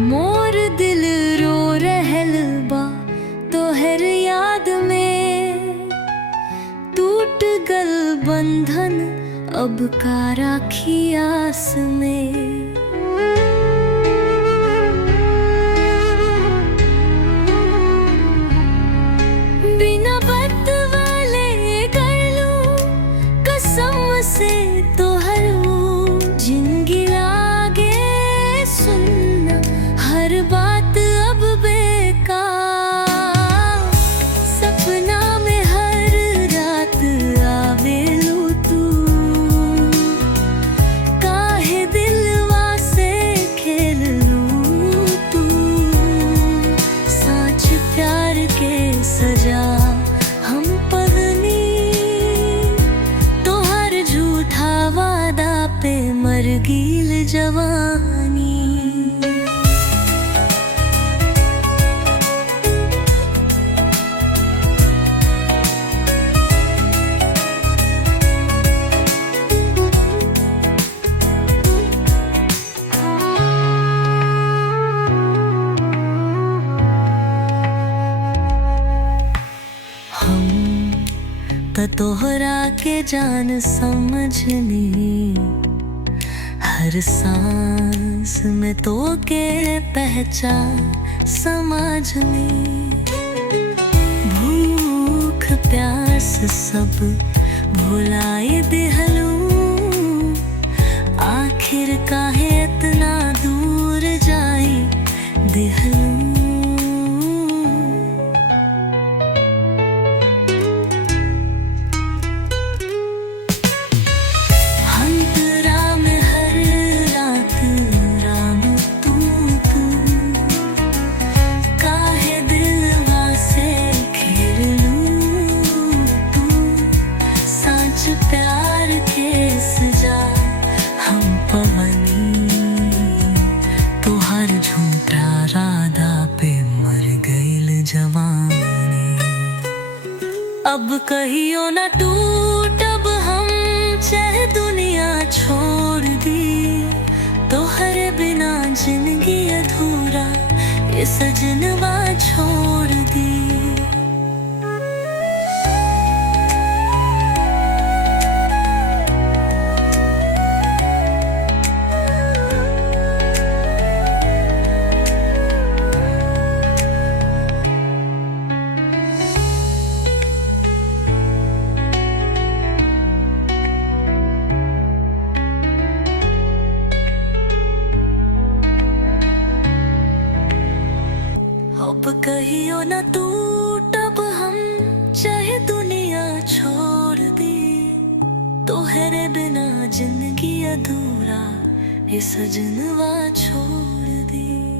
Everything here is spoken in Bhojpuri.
मोर दिल रो रहल बा तोहर याद में, टूट गल बंधन अब का राखी आस में। बिना बात वाले कर लूं कसम से तोहर जिंदगी लागे सुनना हर बात अब बेकार। सपना में हर रात आवेलू तू, काहे दिलवा से खेल लूं तू। सच प्यार के सजा हम पगनी, तोहर झूठा वादा पे मर गईल जवानी। तोहरा के जान समझनी, हर सांस में तो के पहचान समझनी। भूख प्यास सब भुलाए दिहलूं, आखिर काहे इतना दूर जाए दिहलूं। प्यार के सजा हम पवनी, तोहर झूठा राधा पे मर गईल जवानी। अब कहियो न टूटब हम चाहे दुनिया छोड़ दी, तोहर बिना जिंदगी अधूरा ये सजनवा छोड़ दी। अब कहियो न टूटब हम चाहे दुनिया छोड़ दी, तोहरे बिना जिंदगी अधूरा ये सजनवा छोड़ दी।